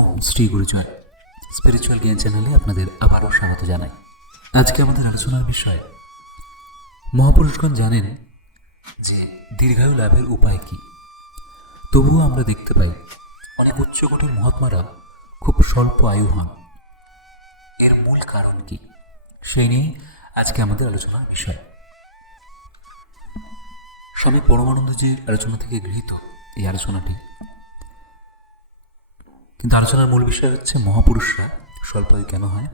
ওম Shri গুরুজয় spiritual জ্ঞান চ্যানেলে আপনাদের আবারও স্বাগত জানাই। আজকে আমাদের আলোচনার বিষয়, মহাপুরুষগণ জানেন যে দীর্ঘায়ু লাভের উপায় কি। তবুও আমরা দেখতে পাই, অনেক উচ্চকোটির মহাত্মারা খুব স্বল্প আয়ু হন। এর মূল কারণ কি, সেই নিয়ে আজকে আমাদের আলোচনার বিষয়। স্বামী পরমানন্দজির আলোচনা থেকে গৃহীত এই আলোচনাটি। কিন্তু আলোচনার মূল বিষয় হচ্ছে মহাপুরুষরা স্বল্পায়ু কেন হয়?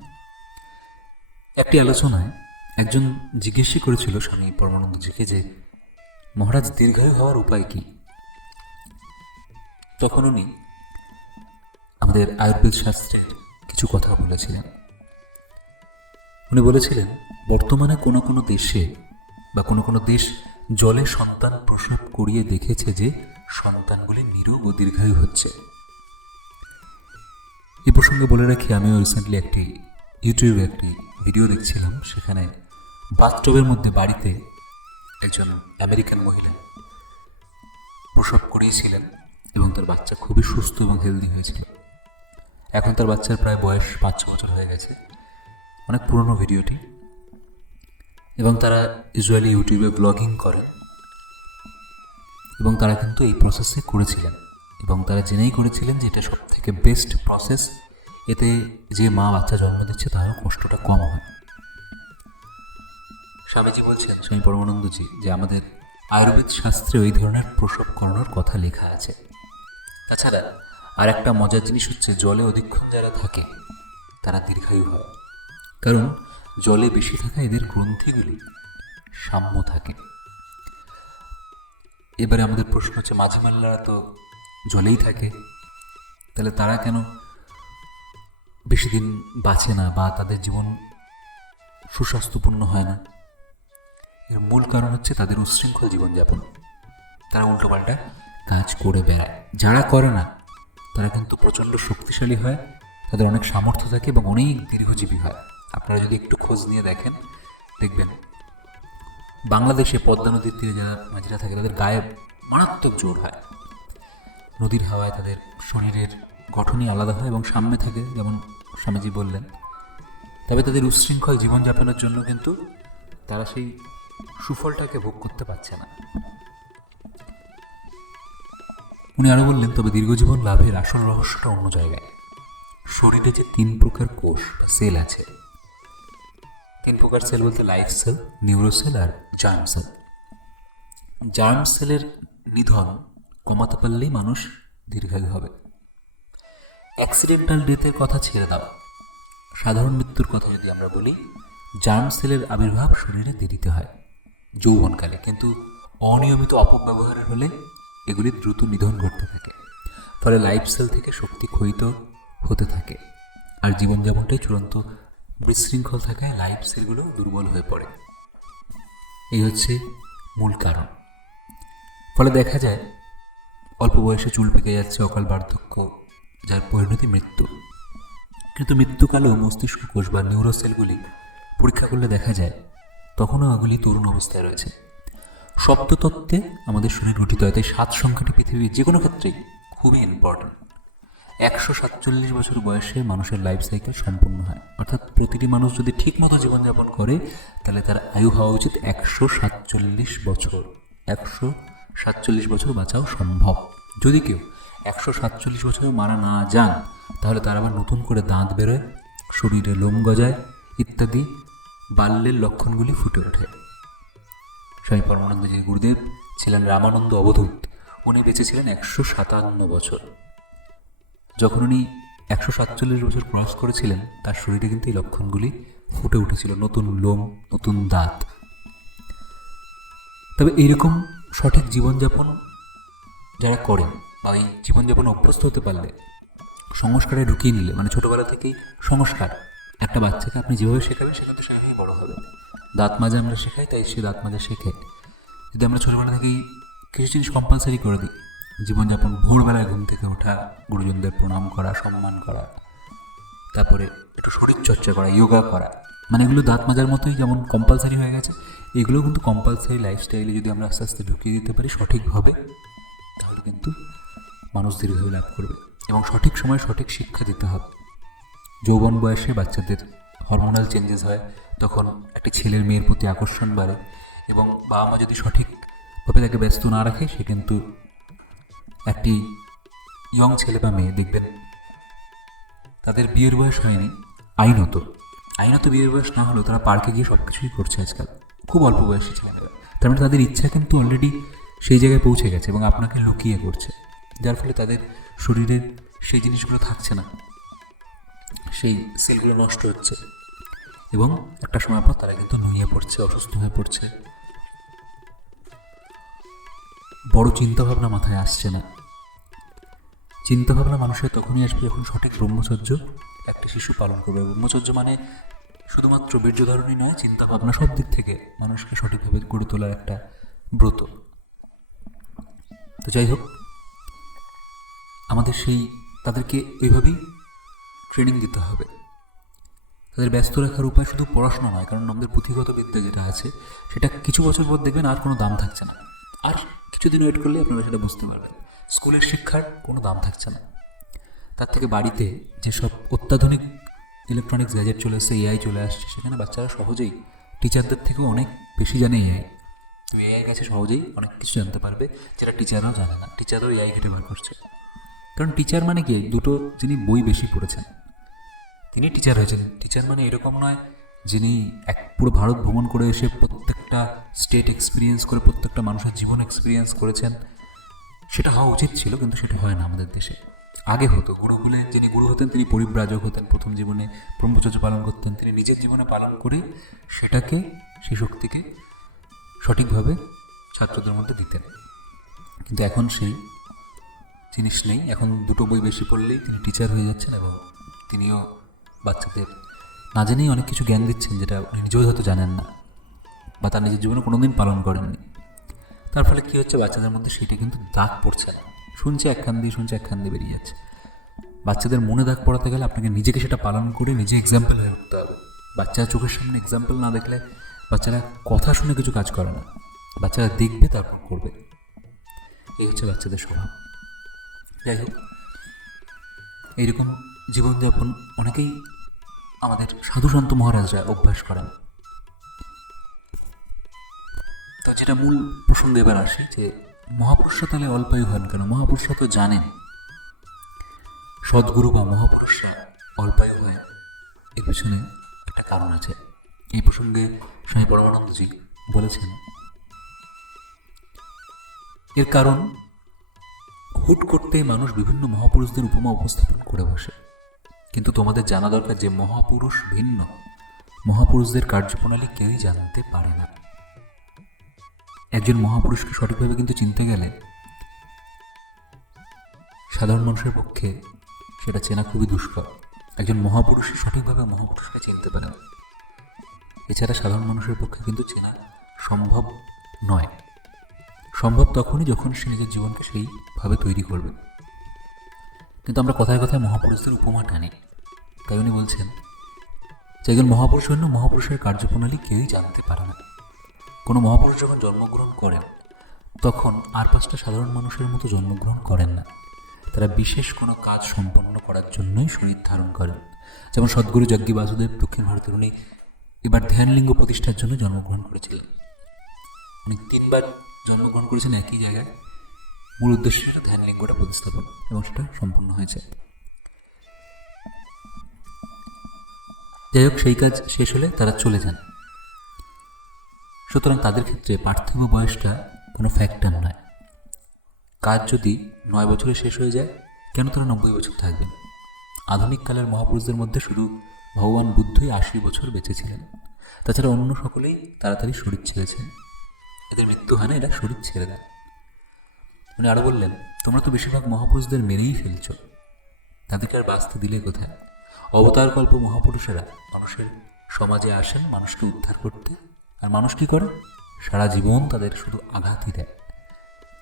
একটি আলোচনায় একজন জিজ্ঞেসই করেছিল স্বামী পরমানন্দজিকে যে, মহারাজ দীর্ঘায়ু হওয়ার উপায় কি? তখন উনি আমাদের আয়ুর্বেদ শাস্ত্রের কিছু কথা বলেছিলেন। উনি বলেছিলেন, বর্তমানে কোনো কোনো দেশে বা কোনো কোনো দেশ জলে সন্তান প্রসব করিয়ে দেখেছে যে সন্তানগুলি নিরোগ ও দীর্ঘায়ু হচ্ছে। এই প্রসঙ্গে বলে রাখি, আমিও রিসেন্টলি একটি ইউটিউবে একটি ভিডিও দেখছিলাম, সেখানে বাথটবের মধ্যে বাড়িতে একজন আমেরিকান মহিলা প্রসব করিয়েছিলেন এবং তার বাচ্চা খুবই সুস্থ এবং হেলদি হয়েছিল। এখন তার বাচ্চার প্রায় বয়স পাঁচ ছ বছর হয়ে গেছে। অনেক পুরনো ভিডিওটি। এবং তারা ইউজুয়ালি ইউটিউবে ব্লগিং করে। এবং তারা কিন্তু এই প্রসেসে করেছিলেন। এবং তারা জেনেই করেছিলেন যে এটা সব থেকে বেস্ট প্রসেস এতে যে মা বাচ্চা জন্ম দিচ্ছে, তারও কষ্টটা কম হয় স্বামীজি বলছেন, স্বামী পরমানন্দজি, যে আমাদের আয়ুর্বেদ শাস্ত্রে ওই ধরনের প্রসব করানোর কথা লেখা আছে। তাছাড়া আর একটা মজার জিনিস হচ্ছে, জলে অধিকক্ষণ যারা থাকে, তারা দীর্ঘায়ু হয়। কারণ জলে বেশি থাকা এদের গ্রন্থিগুলি সাম্য থাকে। এবারে আমাদের প্রশ্ন হচ্ছে মাঝি মাল্লারা তো জলেই থাকে। তাহলে তারা কেন বেশি দিন বাঁচে না বা তাদের জীবন সুস্বাস্থ্যপূর্ণ হয় না? এর মূল কারণ হচ্ছে তাদের উচ্ছৃঙ্খল জীবনযাপন। তারা উল্টোপাল্টা কাজ করে বেড়ায়। যারা করে না, তারা কিন্তু প্রচণ্ড শক্তিশালী হয়, তাদের অনেক সামর্থ্য থাকে এবং অনেক দীর্ঘজীবী হয়। আপনারা যদি একটু খোঁজ নিয়ে দেখেন, দেখবেন বাংলাদেশে পদ্মা নদীর তীরে যারা মাঝিরা থাকে, তাদের গায়ে মারাত্মক জোর হয়। নদীর হাওয়ায় তাদের শরীরের গঠনই আলাদা হয় এবং সামনে থাকে, যেমন স্বামীজি বললেন। তবে তাদের উচ্ছৃঙ্খল জীবনযাপনের জন্য কিন্তু তারা সেই সুফলটাকে ভোগ করতে পারছে না। উনি আরও বললেন, তবে দীর্ঘজীবন লাভের আসল রহস্যটা অন্য জায়গায়। শরীরে যে তিন প্রকার কোষ বা সেল আছে, তিন প্রকার সেল বলতে লাইফ সেল, নিউরো সেল আর জার্ম সেল জার্ম সেলের নিধন কমাতে পারলেই মানুষ দীর্ঘায়ু হবে। অ্যাক্সিডেন্টাল ডেথের কথা ছেড়ে দাও সাধারণ মৃত্যুর কথা যদি আমরা বলি জার্ম সেলের আবির্ভাব শরীরে দেরিতে হয়, যৌবনকালে। কিন্তু অনিয়মিত অপব্যবহারের হলে এগুলি দ্রুত নিধন ঘটতে থাকে। ফলে লাইফ সেল থেকে শক্তি ক্ষয়িত হতে থাকে। আর জীবনযাপনটাই চূড়ান্ত বিশৃঙ্খল থাকায় লাইফ সেলগুলো দুর্বল হয়ে পড়ে। এই হচ্ছে মূল কারণ। ফলে দেখা যায় অল্প বয়সে চুল পেকে যাচ্ছে অকাল বার্ধক্য, যার পরিণতি মৃত্যু। কিন্তু মৃত্যুকালেও মস্তিষ্ক কোষ বা নিউরোসেলগুলি পরীক্ষা করলে দেখা যায়, তখনও এগুলি তরুণ অবস্থায় রয়েছে। সপ্ততত্ত্বে আমাদের শরীর গঠিত হয় তাই সাত সংখ্যাটি পৃথিবীর যে কোনো ক্ষেত্রেই খুবই ইম্পর্ট্যান্ট একশো সাতচল্লিশ বছর বয়সে মানুষের লাইফ সাইকেল সম্পূর্ণ হয়। অর্থাৎ প্রতিটি মানুষ যদি ঠিকমতো জীবনযাপন করে, তাহলে তার আয়ু হওয়া উচিত একশো সাতচল্লিশ বছর। একশো সাতচল্লিশ বছর বাঁচাও সম্ভব। যদি কেউ একশো সাতচল্লিশ বছরে মারা না যান, তাহলে তার আবার নতুন করে দাঁত বেরোয়, শরীরে লোম গজায় ইত্যাদি বাল্যের লক্ষণগুলি ফুটে ওঠে। স্বামী পরমানন্দজি গুরুদেব ছিলেন রামানন্দ অবধূত। উনি বেঁচেছিলেন একশো সাতান্ন বছর। যখন উনি একশো সাতচল্লিশ বছর ক্রস করেছিলেন, তার শরীরে কিন্তু এই লক্ষণগুলি ফুটে উঠেছিল। নতুন লোম, নতুন দাঁত। তবে এইরকম সঠিক জীবনযাপন যারা করেন বা এই জীবনযাপন অভ্যস্ত হতে পারলে, সংস্কারে ঢুকিয়ে নিলে মানে ছোটোবেলা থেকেই সংস্কার একটা বাচ্চাকে আপনি যেভাবে শেখাবেন, সেটা তো সেভাবেই বড় হবে। দাঁত মাজা আমরা শেখাই, তাই সে দাঁত মাজা শেখে। যদি আমরা ছোটোবেলা থেকেই কিছু জিনিস কম্পালসারি করে দিই, জীবনযাপন, ভোরবেলায় ঘুম থেকে ওঠা, গুরুজনদের প্রণাম করা, সম্মান করা, তারপরে একটু শরীরচর্চা করা যোগা করা মানে এগুলো দাঁত মাজার মতোই যেমন কম্পালসারি হয়ে গেছে, এগুলো কিন্তু কম্পালসারি লাইফস্টাইলে যদি আমরা আস্তে আস্তে ঢুকিয়ে দিতে পারি সঠিকভাবে, তাহলে কিন্তু মানুষ দীর্ঘায়ু লাভ করবে এবং সঠিক সময় সঠিক শিক্ষা দিতে হবে। যৌবন বয়সে বাচ্চাদের হরমোনাল চেঞ্জেস হয়, তখন একটি ছেলের মেয়ের প্রতি আকর্ষণ বাড়ে এবং বাবা মা যদি সঠিকভাবে তাকে ব্যস্ত না রাখে, সে কিন্তু একটি ইয়ং ছেলে বা মেয়ে, দেখবেন তাদের বিয়ের বয়স হয়নি, আইনত। আইনত বিয়ের বয়স না হলেও তারা পার্কে গিয়ে সব কিছুই করছে আজকাল। খুব অল্প বয়সী ছেলেরা তার মানে তাদের ইচ্ছা কিন্তু অলরেডি সেই জায়গায় পৌঁছে গেছে এবং আপনাকে লুকিয়ে করছে। যার ফলে তাদের শরীরের সেই জিনিসগুলো থাকছে না। সেই সেলগুলো নষ্ট হচ্ছে। এবং একটা সময় পর তারা কিন্তু নুয়ে পড়ছে, অসুস্থ হয়ে পড়ছে। বড় চিন্তাভাবনা মাথায় আসছে না। চিন্তাভাবনা মানুষের তখনই আসবে যখন সঠিক ব্রহ্মচর্য একটি শিশু পালন করবে। ব্রহ্মচর্য মানে শুধুমাত্র বীর্যধারণই নয় চিন্তা ভাবনা সব দিক থেকে মানুষকে সঠিকভাবে গড়ে তোলার একটা ব্রত। তো যাই হোক, আমাদের সেই, তাদেরকে ওইভাবেই ট্রেনিং দিতে হবে। তাদের ব্যস্ত রাখার উপায় শুধু পড়াশোনা নয়, কারণ আমাদের পুঁথিগত বিদ্যা যেটা আছে, সেটা কিছু বছর পর দেখবেন আর কোনো দাম থাকছে না। আর কিছুদিন ওয়েট করলে আপনারা সেটা বুঝতে পারবেন। স্কুলের শিক্ষার কোনো দাম থাকছে না। তার থেকে বাড়িতে যেসব অত্যাধুনিক ইলেকট্রনিক্স গ্যাজেট চলে এসছে এআই চলে আসছে, সেখানে বাচ্চারা সহজেই টিচারদের থেকেও অনেক বেশি জানে এআই তো এআই কাছে সহজেই অনেক কিছু জানতে পারবে, যেটা টিচাররাও জানে না। টিচাররাও এআই ঘেটে বার করছে। কারণ টিচার মানে কি? দুটো যিনি বই বেশি পড়েছেন, তিনি টিচার হয়েছেন। টিচার মানে এরকম নয়, যিনি এক পুরো ভারত ভ্রমণ করে এসে প্রত্যেকটা স্টেট এক্সপিরিয়েন্স করে, প্রত্যেকটা মানুষের জীবন এক্সপিরিয়েন্স করেছেন। সেটা হওয়া উচিত ছিল, কিন্তু সেটা হয় না আমাদের দেশে। আগে হতো। গুরু গুরুকুলে যিনি গুরু হতেন, তিনি পরিব্রাজক হতেন। প্রথম জীবনে ব্রহ্মচর্য পালন করতেন। তিনি নিজের জীবনে পালন করে সেটাকে, সেই শক্তিকে সঠিকভাবে ছাত্রদের মধ্যে দিতেন। কিন্তু এখন সেই জিনিস নেই। এখন দুটো বই বেশি পড়লেই তিনি টিচার হয়ে যাচ্ছেন এবং তিনিও বাচ্চাদের না জেনেই অনেক কিছু জ্ঞান দিচ্ছেন যেটা উনি নিজেও হয়তো জানেন না বা তার নিজের জীবনে কোনোদিন পালন করেননি। তার ফলে কী হচ্ছে? বাচ্চাদের মধ্যে সেটা কিন্তু দাগ পড়ছে না। শুনছে একখান দিয়ে, শুনছে একখান দিয়ে বেরিয়ে যাচ্ছে। বাচ্চাদের মনে দাগ পড়াতে গেলে আপনাকে নিজেকে সেটা পালন করে নিজে এক্সাম্পল হয়ে উঠতে হবে। বাচ্চারা চোখের সামনে এক্সাম্পল না দেখলে বাচ্চারা কথা শুনে কিছু কাজ করে না। বাচ্চারা দেখবে, তারপর করবে। এই হচ্ছে বাচ্চাদের স্বভাব। যাই হোক, এইরকম জীবনযাপন অনেকেই আমাদের সাধু সন্ত মহারাজরা অভ্যাস করেন। তো যেটা মূল প্রসঙ্গে এবার আসি, যে মহাপুরুষরা তাহলে অল্পায়ু হন কেন? মহাপুরুষরা তো জানেন। সদ্গুরু বা মহাপুরুষরা অল্পায়ু হয় এর পিছনে একটা কারণ আছে। এই প্রসঙ্গে স্বামী পরমানন্দজি বলেছেন, এর কারণ হুট করতে মানুষ বিভিন্ন মহাপুরুষদের উপমা উপস্থাপন করে বসে। কিন্তু তোমাদের জানা দরকার যে মহাপুরুষ ভিন্ন। মহাপুরুষদের কার্যপ্রণালী কেউই জানতে পারে না। একজন মহাপুরুষকে সঠিকভাবে কিন্তু চিনতে গেলে সাধারণ মানুষের পক্ষে সেটা চেনা খুবই দুষ্কর। একজন মহাপুরুষই সঠিকভাবে মহাপুরুষকে চিনতে পারে না। এছাড়া সাধারণ মানুষের পক্ষে কিন্তু চেনা সম্ভব নয়। সম্ভব তখনই যখন সে নিজের জীবনকে সেইভাবে তৈরি করবে। কিন্তু আমরা কথায় কথায় মহাপুরুষদের উপমা টানি। তাই উনি বলছেন যে, একজন মহাপুরুষ অন্য মহাপুরুষের কার্যপ্রণালী কেউই জানতে পারে না। কোনো মহাপুরুষ যখন জন্মগ্রহণ করেন, তখন আর পাঁচটা সাধারণ মানুষের মতো জন্মগ্রহণ করেন না। তারা বিশেষ কোনো কাজ সম্পন্ন করার জন্যই শরীর ধারণ করেন। যেমন সদ্গুরু যজ্ঞী বাসুদেব, দক্ষিণ ভারতের উনি এবার ধ্যানলিঙ্গ প্রতিষ্ঠার জন্য জন্মগ্রহণ করেছিলেন। উনি তিনবার জন্মগ্রহণ করেছেন একই জায়গায়। মূল উদ্দেশ্য ছিল ধ্যানলিঙ্গটা প্রতিস্থাপন এবং সেটা সম্পূর্ণ হয়েছে। যাই হোক, সেই কাজ শেষ হলে তারা চলে যান। সুতরাং তাদের ক্ষেত্রে পার্থিব বয়সটা কোনো ফ্যাক্টর নয়। কাজ যদি নয় বছরে শেষ হয়ে যায়, কেন তারা নব্বই বছর থাকবেন আধুনিক কালের মহাপুরুষদের মধ্যে শুধু ভগবান বুদ্ধই আশি বছর বেঁচেছিলেন তাছাড়া অন্য সকলেই তাড়াতাড়ি শরীর ছেড়েছেন। এদের মৃত্যু হয় না, এরা শরীর ছেড়ে দেন। উনি আরও বললেন, তোমরা তো বেশিরভাগ মহাপুরুষদের মেনেই ফেলছ। তাদেরকে আর বাঁচতে দিলে কোথায়? অবতার কল্প মহাপুরুষেরা মানুষের সমাজে আসেন, মানুষকে উদ্ধার করতে আর মানুষ কী করে? সারা জীবন তাদের শুধু আঘাতই দেয়।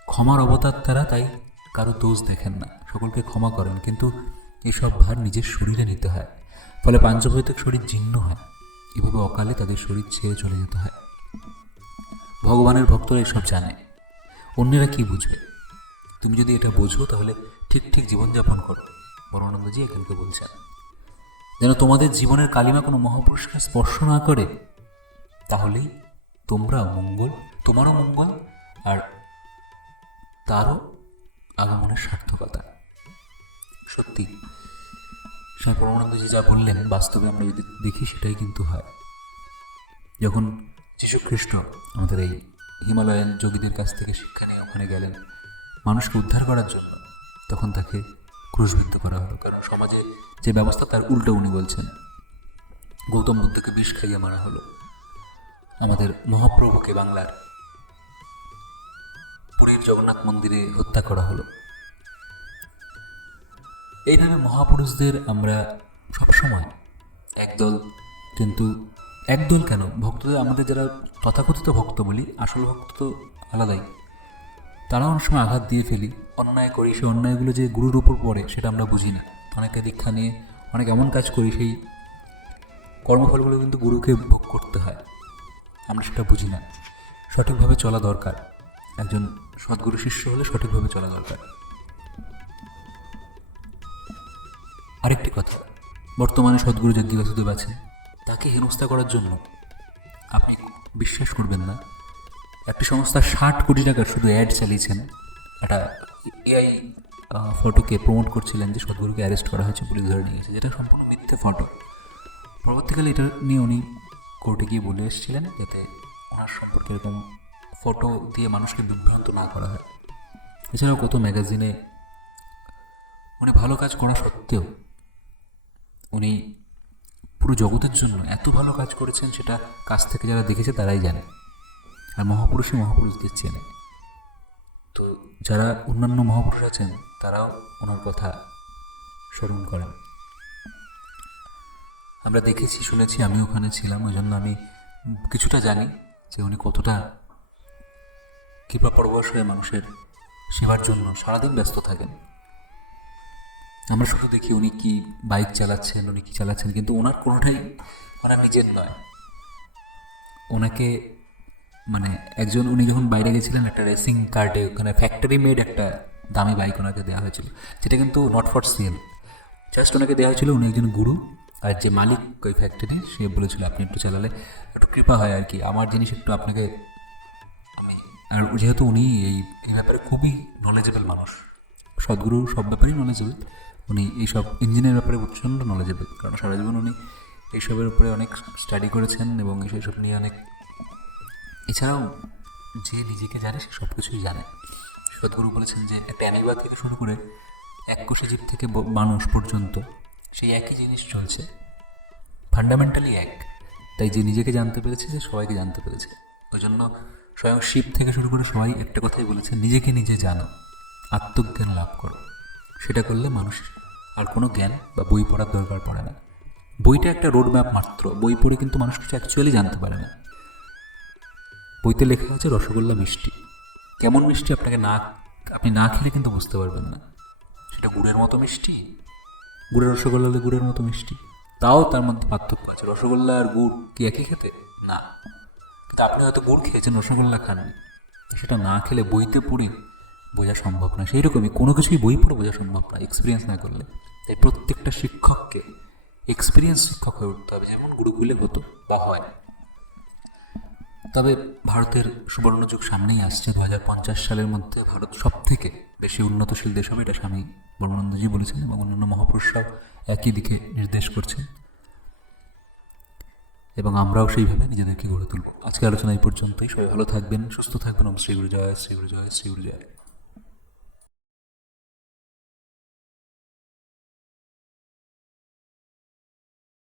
ক্ষমার অবতার তারা, তাই কারও দোষ দেখেন না, সকলকে ক্ষমা করেন, কিন্তু এসব ভার নিজের শরীরে নিতে হয়, ফলে পাঞ্চভৌতিক শরীর জীর্ণ হয়, এভাবে অকালে তাদের শরীর ছেড়ে চলে যেতে হয়। ভগবানের ভক্তরা এসব জানে। অন্যেরা কি বুঝবে? তুমি যদি এটা বোঝো, তাহলে ঠিক ঠিক জীবনযাপন করো পরমানন্দজি এখানকে বলছেন। যেন তোমাদের জীবনের কালিমা কোনো মহাপুরুষকে স্পর্শ না করে তাহলেই তোমরা মঙ্গল, তোমারও মঙ্গল আর তারও আগমনের সার্থকতা। সত্যি স্বামী পরমানন্দজি যা বললেন বাস্তবে আমরা যদি দেখি সেটাই কিন্তু হয়। যখন যীশু খ্রিস্ট আমাদের এই হিমালয়ান যোগীদের কাছ থেকে শিক্ষা নিয়ে ওখানে গেলেন, মানুষকে উদ্ধার করার জন্য, তখন তাকে ক্রুশবিদ্ধ করা হলো। কারণ সমাজে যে ব্যবস্থা, তার উল্টো উনি বলছেন, গৌতম বুদ্ধকে বিষ খাইয়ে মারা হলো। আমাদের মহাপ্রভুকে বাংলার পুরীর জগন্নাথ মন্দিরে হত্যা করা হলো। এইভাবে মহাপুরুষদের আমরা সবসময় একদল, কিন্তু একদল কেন? ভক্তদের আমাদের যারা তথাকথিত ভক্ত বলি, আসল ভক্ত তো আলাদাই। তারাও অনেক সময় আঘাত দিয়ে ফেলি, অন্যায় করি, সেই অন্যায়গুলো যে গুরুর উপর পড়ে, সেটা আমরা বুঝি না। অনেকে দীক্ষা নিয়ে, অনেক এমন কাজ করি, সেই কর্মফলগুলো কিন্তু গুরুকে ভোগ করতে হয়। আমরা সেটা বুঝি না। সঠিকভাবে চলা দরকার। একজন সদ্গুরু শিষ্য হলে সঠিকভাবে চলা দরকার। আরেকটি কথা, বর্তমানে সদ্গুরু যজ্ঞ বাসুদেব আছেন, তাকে হেনস্থা করার জন্য আপনি বিশ্বাস করবেন না। একটি সংস্থা ষাট কোটি টাকার শুধু অ্যাড চালিয়েছেন। একটা এআই ফটোকে প্রমোট করছিলেন যে সদ্গুরুকে অ্যারেস্ট করা হয়েছে পুলিশ ধরে নিয়ে গেছে যেটা সম্পূর্ণ মিথ্যে ফটো। পরবর্তীকালে এটা নিয়ে উনি কোর্টে গিয়ে বলে এসেছিলেন যাতে ওনার সম্পর্কে এরকম ফটো দিয়ে মানুষকে বিভ্রান্ত না করা হয়। এছাড়াও কত ম্যাগাজিনে উনি ভালো কাজ করা সত্ত্বেও উনি পুরো জগতের জন্য এত ভালো কাজ করেছেন সেটা কাছ থেকে যারা দেখেছে তারাই জানে। আর মহাপুরুষই মহাপুরুষদের চেনে। তো যারা অন্যান্য মহাপুরুষ আছেন তারাও ওনার কথা স্মরণ করেন। আমরা দেখেছি, শুনেছি, আমি ওখানে ছিলাম ওই জন্য আমি কিছুটা জানি যে উনি কতটা কৃপা পরবশ হয়ে মানুষের সেবার জন্য সারাদিন ব্যস্ত থাকেন। আমরা শুধু দেখি উনি কি বাইক চালাচ্ছেন, উনি কি চালাচ্ছেন, কিন্তু ওনার কোনোটাই ওনার নিজের নয়। ওনাকে মানে একজন, উনি যখন বাইরে গেছিলেন, একটা রেসিং কার্ডে ওখানে ফ্যাক্টরি মেড একটা দামি বাইক ওনাকে দেওয়া হয়েছিল, যেটা কিন্তু নট ফর সেল জাস্ট ওনাকে দেওয়া হয়েছিল, উনি একজন গুরু। আর যে মালিক ওই ফ্যাক্টরি সে বলেছিল, আপনি একটু চালালে একটু কৃপা হয় আর কি। আমার জিনিস একটু আপনাকে আমি আর যেহেতু উনি এই ব্যাপারে খুবই নলেজেবল মানুষ, সদ্গুরু সব ব্যাপারেই নলেজেবল উনি এইসব ইঞ্জিনের ব্যাপারে প্রচণ্ড নলেজেবল কারণ সারা জীবন উনি এইসবের উপরে অনেক স্টাডি করেছেন এবং এইসব নিয়ে অনেক এছাড়াও যে নিজেকে জানে, সে সব কিছুই জানে। সদ্গুরু বলেছেন যে, একটা অ্যানিবা থেকে শুরু করে এক কোষে জীব থেকে মানুষ পর্যন্ত সেই একই জিনিস চলছে। ফান্ডামেন্টালি এক। তাই যে নিজেকে জানতে পেরেছে, সে সবাইকে জানতে পেরেছে। ওই জন্য স্বয়ং শিব থেকে শুরু করে সবাই একটা কথাই বলেছে, নিজেকে নিজে জানো, আত্মজ্ঞান লাভ করো। সেটা করলে মানুষ আর কোনো জ্ঞান বা বই পড়ার দরকার পড়ে না। বইটা একটা রোড ম্যাপ মাত্র, বই পড়ে কিন্তু মানুষ কিছু অ্যাকচুয়ালি জানতে পারে না। বইতে লেখা আছে রসগোল্লা মিষ্টি। কেমন মিষ্টি আপনাকে না, আপনি না খেলে কিন্তু বুঝতে পারবেন না। সেটা গুড়ের মতো মিষ্টি গুড়ের রসগোল্লা হলে গুড়ের মতো মিষ্টি। তাও তার মধ্যে পার্থক্য আছে। রসগোল্লা আর গুড় কি একই খেতে? না। আপনি হয়তো গুড় খেয়েছেন, রসগোল্লা খাননি সেটা না খেলে বইতে পড়ে বোঝা সম্ভব না সেই রকমই কোনো কিছুই বই পড়ে বোঝা সম্ভব না এক্সপিরিয়েন্স না করলে। তাই প্রত্যেকটা শিক্ষককে এক্সপিরিয়েন্স শিক্ষক হয়ে উঠতে হবে, যেমন গুরুকুলে হতো বা হয়। তবে ভারতের সুবর্ণযুগ সামনেই আসছে। দু হাজার পঞ্চাশ সালের মধ্যে ভারত সব থেকে বেশি উন্নতশীল দেশ হবে, এটা স্বামী বর্মানন্দজি বলেছেন এবং অন্যান্য মহাপুরুষরাও একই দিকে নির্দেশ করছেন এবং আমরাও সেইভাবে নিজেদেরকে গড়ে তুলব। আজকে আলোচনা এই পর্যন্তই। সবাই ভালো থাকবেন, সুস্থ থাকবেন। ওম শ্রী গুরু জয় শ্রী গুরু জয় শ্রী গুরু জয়